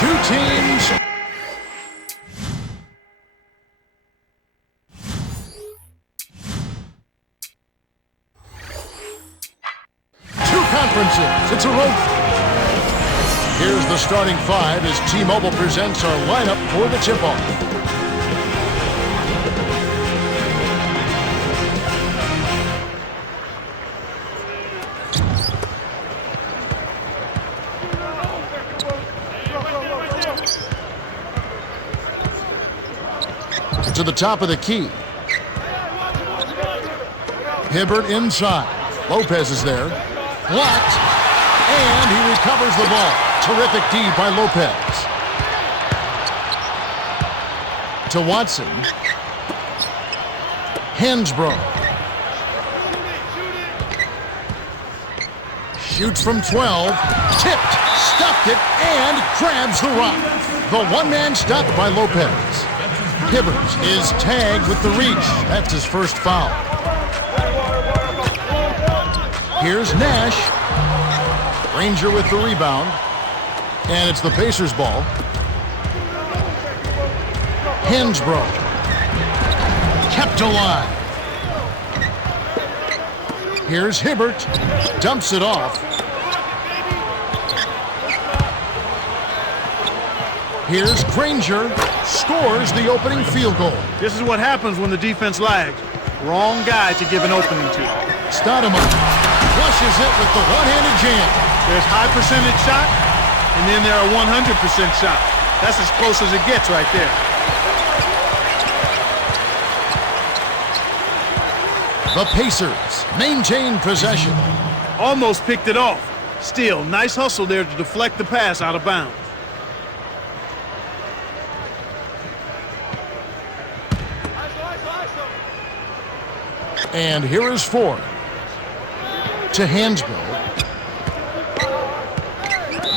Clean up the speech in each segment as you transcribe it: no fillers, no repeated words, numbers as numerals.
Two teams. Two conferences. It's a road. Here's the starting five as T-Mobile presents our lineup for the tip-off. To the top of the key. Hibbert inside. Lopez is there. Blocked. And he recovers the ball. Terrific D by Lopez. To Watson. Hansbrough. Shoots from 12. Tipped. Stuffed it. And grabs the rock. The one-man stop by Lopez. Hibbert is tagged with the reach. That's his first foul. Here's Nash. Ranger with the rebound. And it's the Pacers' ball. Hansbrough. Kept alive. Here's Hibbert. Dumps it off. Here's Granger, scores the opening field goal. This is what happens when the defense lags. Wrong guy to give an opening to. Stoudemire flushes it with the one-handed jam. There's high percentage shot, and then there are 100% shot. That's as close as it gets right there. The Pacers maintain possession. Almost picked it off. Still, nice hustle there to deflect the pass out of bounds. And here is Ford. To Hansbrough.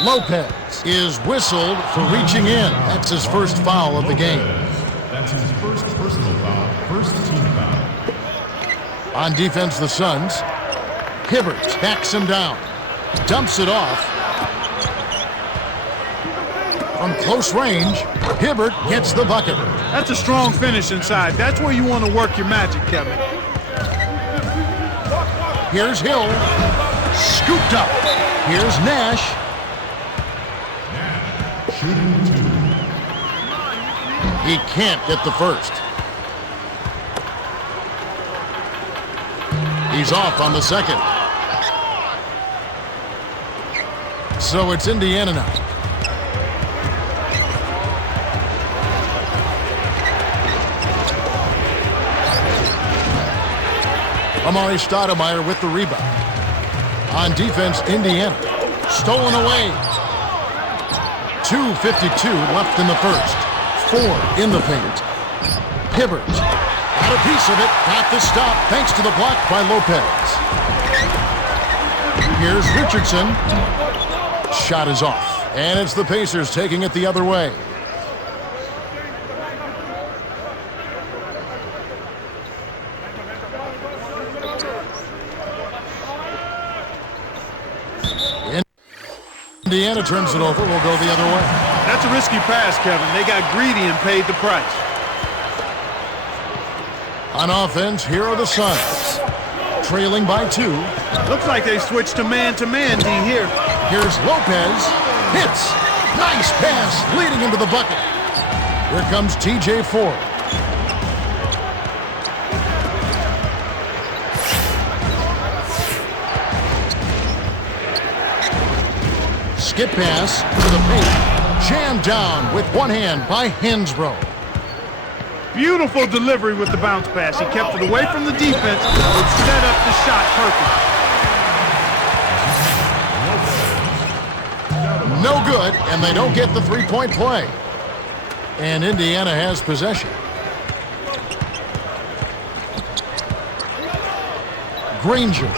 Lopez is whistled for reaching in. That's his first foul of the game. That's his first personal foul, first team foul. On defense, the Suns. Hibbert backs him down. Dumps it off. From close range, Hibbert gets the bucket. That's a strong finish inside. That's where you want to work your magic, Kevin. Here's Hill. Scooped up. Here's Nash. Shooting two. He can't get the first. He's off on the second. So it's Indiana now. Amari Stoudemire with the rebound. On defense, Indiana. Stolen away. 2:52 left in the first. 4 in the paint. Hibbert. Got a piece of it. Got the stop thanks to the block by Lopez. Here's Richardson. Shot is off. And it's the Pacers taking it the other way. Indiana turns it over. We'll go the other way. That's a risky pass, Kevin. They got greedy and paid the price. On offense, here are the Suns. Trailing by 2. Looks like they switched to man-to-man, D here. Here's Lopez. Hits. Nice pass leading into the bucket. Here comes TJ Ford. Skip pass to the paint. Jammed down with one hand by Hansbrough. Beautiful delivery with the bounce pass. He kept it away from the defense, but set up the shot perfect. No good, and they don't get the three-point play. And Indiana has possession. Granger.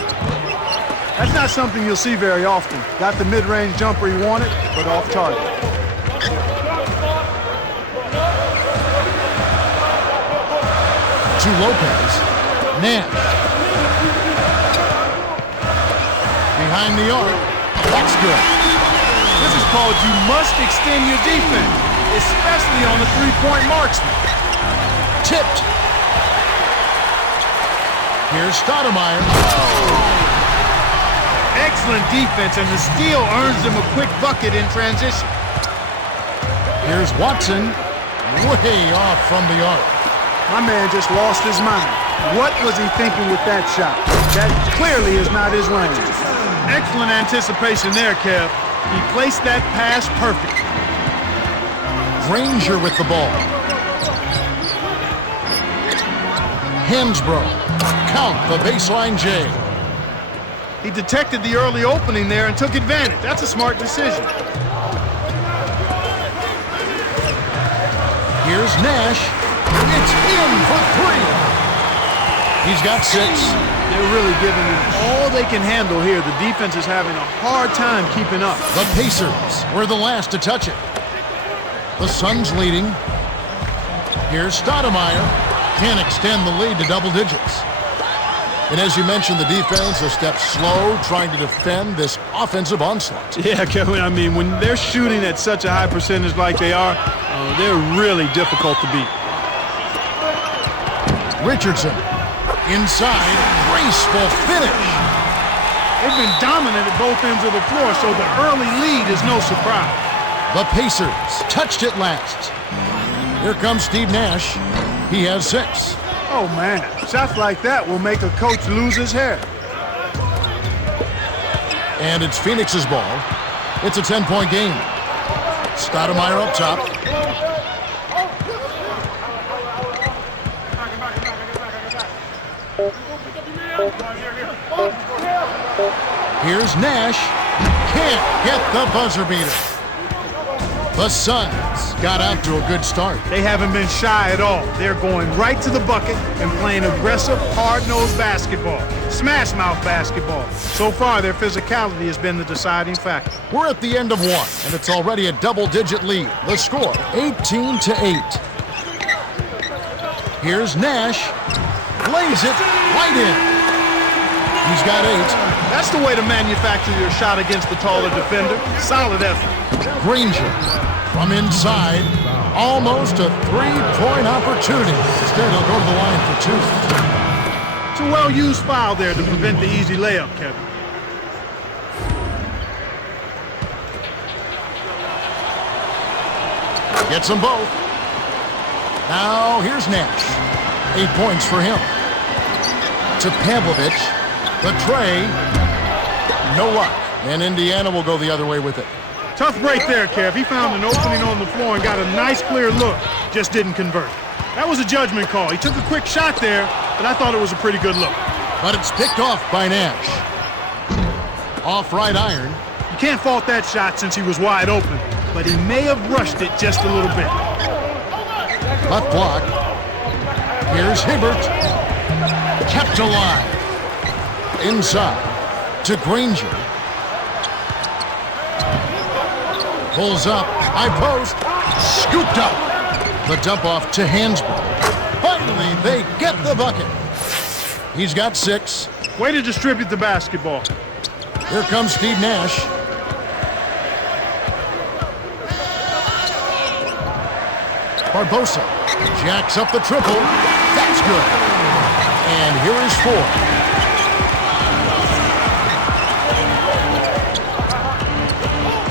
That's not something you'll see very often. Got the mid-range jumper he wanted, but off target. To Lopez. Nash. Behind the arc. That's good. This is called you must extend your defense, especially on the three-point marksman. Tipped. Here's Stoudemire. Excellent defense, and the steal earns them a quick bucket in transition. Here's Watson, way off from the arc. My man just lost his mind. What was he thinking with that shot? That clearly is not his range. Excellent anticipation there, Kev. He placed that pass perfectly. Granger with the ball. Hansbrough. Count the baseline J. He detected the early opening there and took advantage. That's a smart decision. Here's Nash. It's in for three. He's got 6. They're really giving him all they can handle here. The defense is having a hard time keeping up. The Pacers were the last to touch it. The Suns leading. Here's Stoudemire. Can't extend the lead to double digits. And as you mentioned, the defense a step slow trying to defend this offensive onslaught. Yeah, Kevin, I mean, when they're shooting at such a high percentage like they are, they're really difficult to beat. Richardson. Inside. Graceful finish. They've been dominant at both ends of the floor, so the early lead is no surprise. The Pacers touched it last. Here comes Steve Nash. He has 6. Oh, man. Shots like that will make a coach lose his hair. And it's Phoenix's ball. It's a 10-point game. Stoudemire up top. Here's Nash. Can't get the buzzer beater. The Suns got out to a good start. They haven't been shy at all. They're going right to the bucket and playing aggressive, hard-nosed basketball. Smash-mouth basketball. So far, their physicality has been the deciding factor. We're at the end of 1, and it's already a double-digit lead. The score, 18-8. Here's Nash. Lays it right in. He's got 8. That's the way to manufacture your shot against the taller defender. Solid effort. Granger from inside. Almost a 3-point opportunity. Instead, he'll go to the line for 2. It's a well-used foul there to prevent the easy layup, Kevin. Gets them both. Now, here's Nash. 8 points for him. To Pavlovich. The tray. No luck. And Indiana will go the other way with it. Tough break there, Kev. He found an opening on the floor and got a nice, clear look. Just didn't convert. That was a judgment call. He took a quick shot there, but I thought it was a pretty good look. But it's picked off by Nash. Off right iron. You can't fault that shot since he was wide open, but he may have rushed it just a little bit. Left block. Here's Hibbert. Kept alive. Inside to Granger. Pulls up, high post, scooped up. The dump off to Hansbrough. Finally, they get the bucket. He's got 6. Way to distribute the basketball. Here comes Steve Nash. Barbosa jacks up the triple. That's good. And here is 4.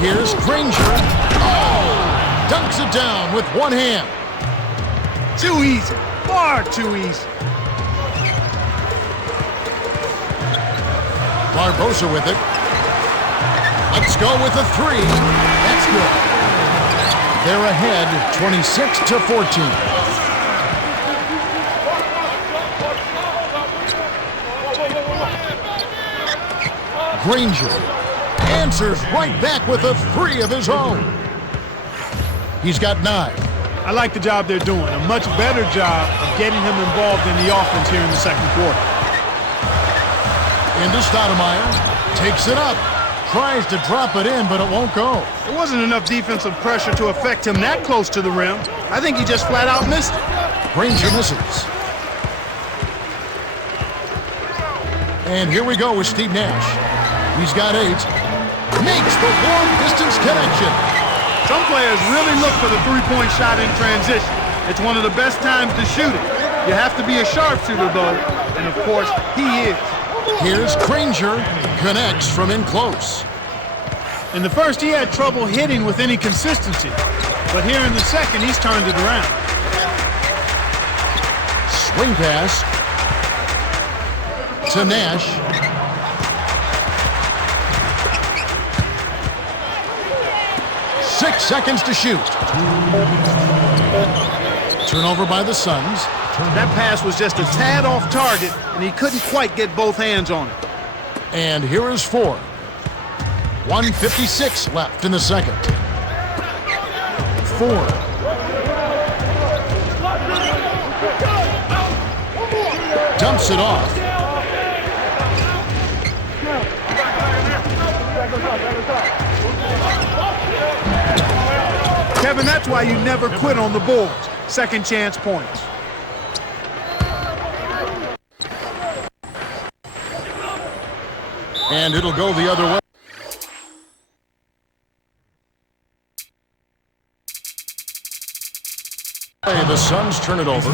Here's Granger. Oh! Dunks it down with one hand. Too easy. Far too easy. Barbosa with it. Let's go with a 3. That's good. They're ahead 26-14. Granger answers right back with a 3 of his own. He's got 9. I like the job they're doing. A much better job of getting him involved in the offense here in the second quarter. Into Stoudemire. Takes it up. Tries to drop it in, but it won't go. There wasn't enough defensive pressure to affect him that close to the rim. I think he just flat out missed it. Granger misses. And here we go with Steve Nash. He's got 8. makes the long-distance connection. Some players really look for the three-point shot in transition. It's one of the best times to shoot it. You have to be a sharpshooter, though, and of course, he is. Here's Granger, connects from in close. In the first, he had trouble hitting with any consistency, but here in the second, he's turned it around. Swing pass to Nash. Six seconds to shoot. Turnover by the Suns. That pass was just a tad off target, and he couldn't quite get both hands on it. And here is Ford. 1:56 left in the second. Ford. Dumps it off. Kevin, that's why you never quit on the boards. Second chance points. And it'll go the other way. The Suns turn it over.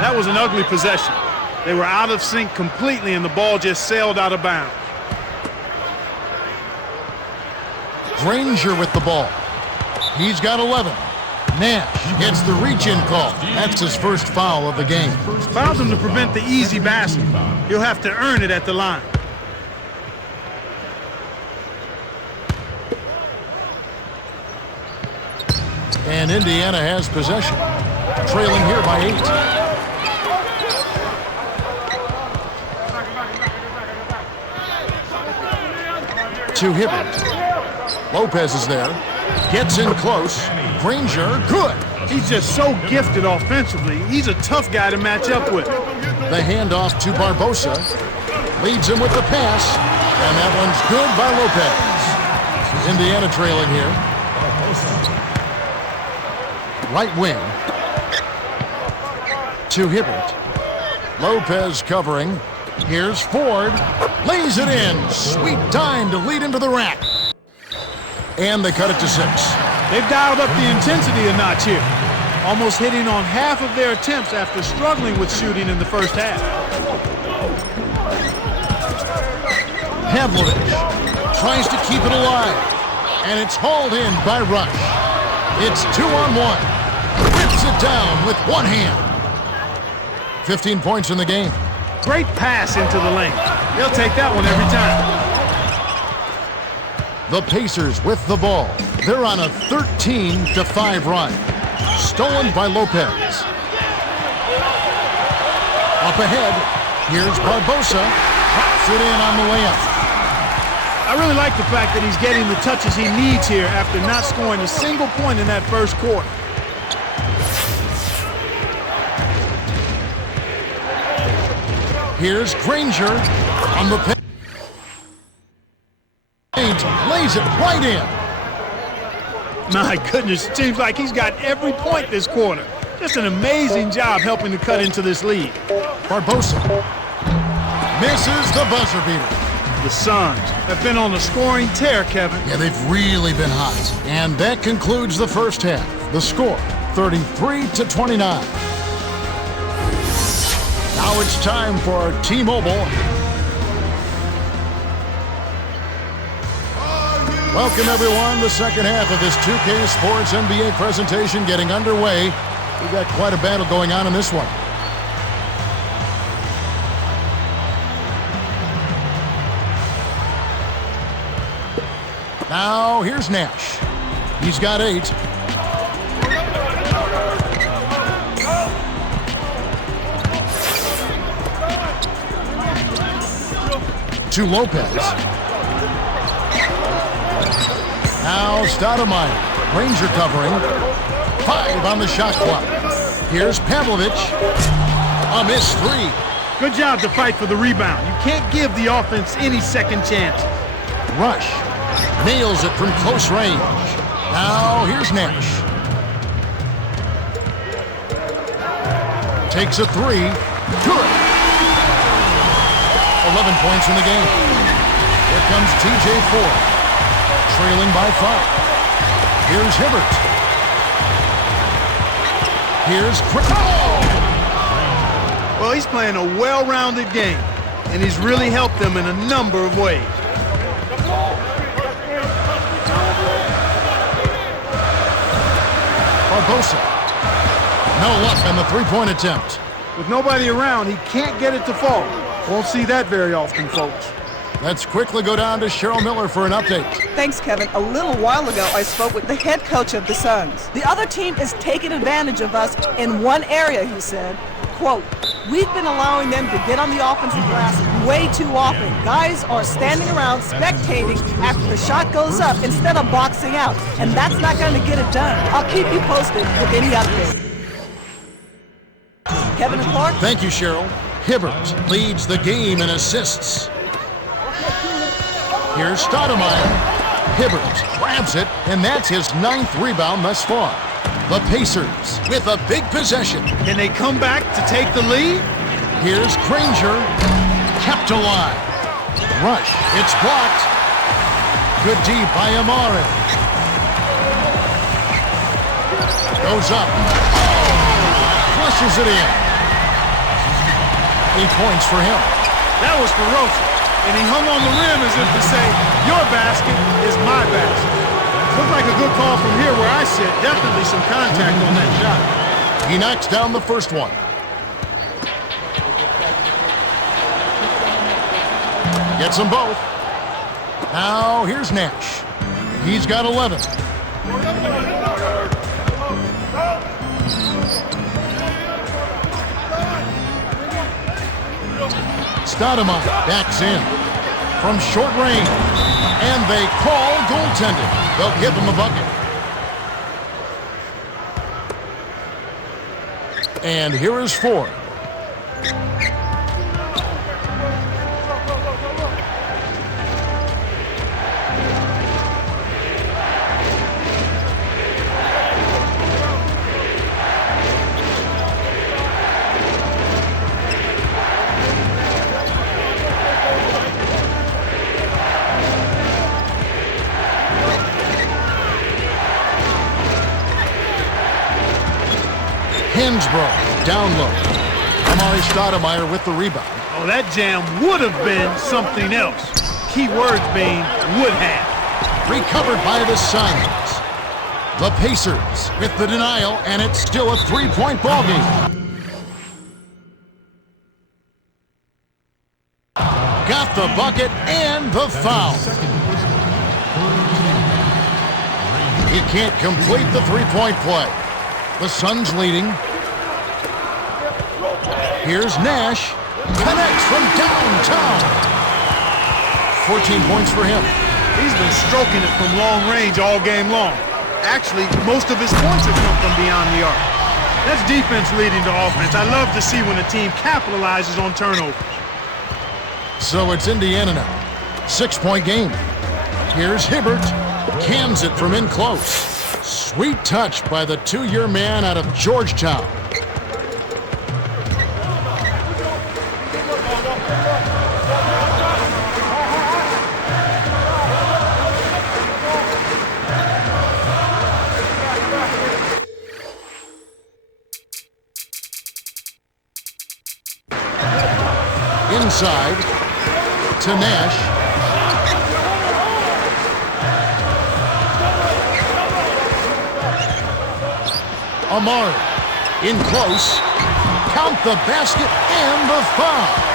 That was an ugly possession. They were out of sync completely, and the ball just sailed out of bounds. Granger with the ball. He's got 11. Nash gets the reach-in call. That's his first foul of the game. Fouls him to prevent the easy basket. He'll have to earn it at the line. And Indiana has possession. Trailing here by 8. To Hibbert. Lopez is there. Gets in close. Granger, good. He's just so gifted offensively. He's a tough guy to match up with. The handoff to Barbosa. Leads him with the pass. And that one's good by Lopez. Indiana trailing here. Right wing. To Hibbert. Lopez covering. Here's Ford. Lays it in. Sweet time to lead into the rack. And they cut it to 6. They've dialed up the intensity a notch here. Almost hitting on half of their attempts after struggling with shooting in the first half. Pavlovich tries to keep it alive. And it's hauled in by Rush. It's 2-on-1. Rips it down with one hand. 15 points in the game. Great pass into the lane. They'll take that one every time. The Pacers with the ball. They're on a 13-5 run. Stolen by Lopez. Up ahead, here's Barbosa. Pops it in on the layup. I really like the fact that he's getting the touches he needs here after not scoring a single point in that first quarter. Here's Granger on the paint. Lays it right in. My goodness, it seems like he's got every point this quarter. Just an amazing job helping to cut into this lead. Barbosa misses the buzzer beater. The Suns have been on a scoring tear, Kevin. Yeah, they've really been hot. And that concludes the first half. The score, 33-29. Now it's time for T-Mobile. Welcome, everyone. The second half of this 2K Sports NBA presentation getting underway. We've got quite a battle going on in this one. Now, here's Nash. He's got 8. To Lopez. Now Stoudemire. Granger covering. 5 on the shot clock. Here's Pavlovich. A missed 3. Good job to fight for the rebound. You can't give the offense any second chance. Rush. Nails it from close range. Now here's Nash. Takes a 3. Good. 11 points in the game. Here comes TJ Ford. trailing by 5. Here's Hibbert. Here's Well, he's playing a well-rounded game, and he's really helped them in a number of ways. Barbosa. No luck on the three-point attempt. With nobody around, he can't get it to fall. Won't see that very often, folks. Let's quickly go down to Cheryl Miller for an update. Thanks, Kevin. A little while ago, I spoke with the head coach of the Suns. The other team is taking advantage of us in one area, he said. Quote, we've been allowing them to get on the offensive glass way too often. Guys are standing around spectating after the shot goes up instead of boxing out, and that's not going to get it done. I'll keep you posted with any updates. Kevin and Clark? Thank you, Cheryl. Hibbert leads the game in assists. Here's Stoudemire. Hibbert grabs it, and that's his 9th rebound thus far. The Pacers with a big possession. Can they come back to take the lead? Here's Granger, kept alive. Rush, it's blocked. Good D by Amare. Goes up. Flushes it in. 8 points for him. That was ferocious, and he hung on the rim as if to say, your basket is my basket. Looked like a good call from here where I sit. Definitely some contact on that shot. He knocks down the first one. Gets them both. Now here's Nash. He's got 11. Stoudemire backs in from short range, and they call goaltending. They'll give him a bucket. And here is 4. Hensbrough down low. Amare Stoudemire with the rebound. Oh, that jam would have been something else. Key words being would have. Recovered by the Suns. The Pacers with the denial, and it's still a 3-point ballgame. Got the bucket and the foul. He can't complete the 3-point play. The Suns leading. Here's Nash. Connects from downtown. 14 points for him. He's been stroking it from long range all game long. Actually, most of his points have come from beyond the arc. That's defense leading to offense. I love to see when a team capitalizes on turnovers. So it's Indiana now. 6-point game. Here's Hibbert. Cans it from in close. Sweet touch by the 2-year man out of Georgetown. Inside to Nash. Amare in close. Count the basket and the foul.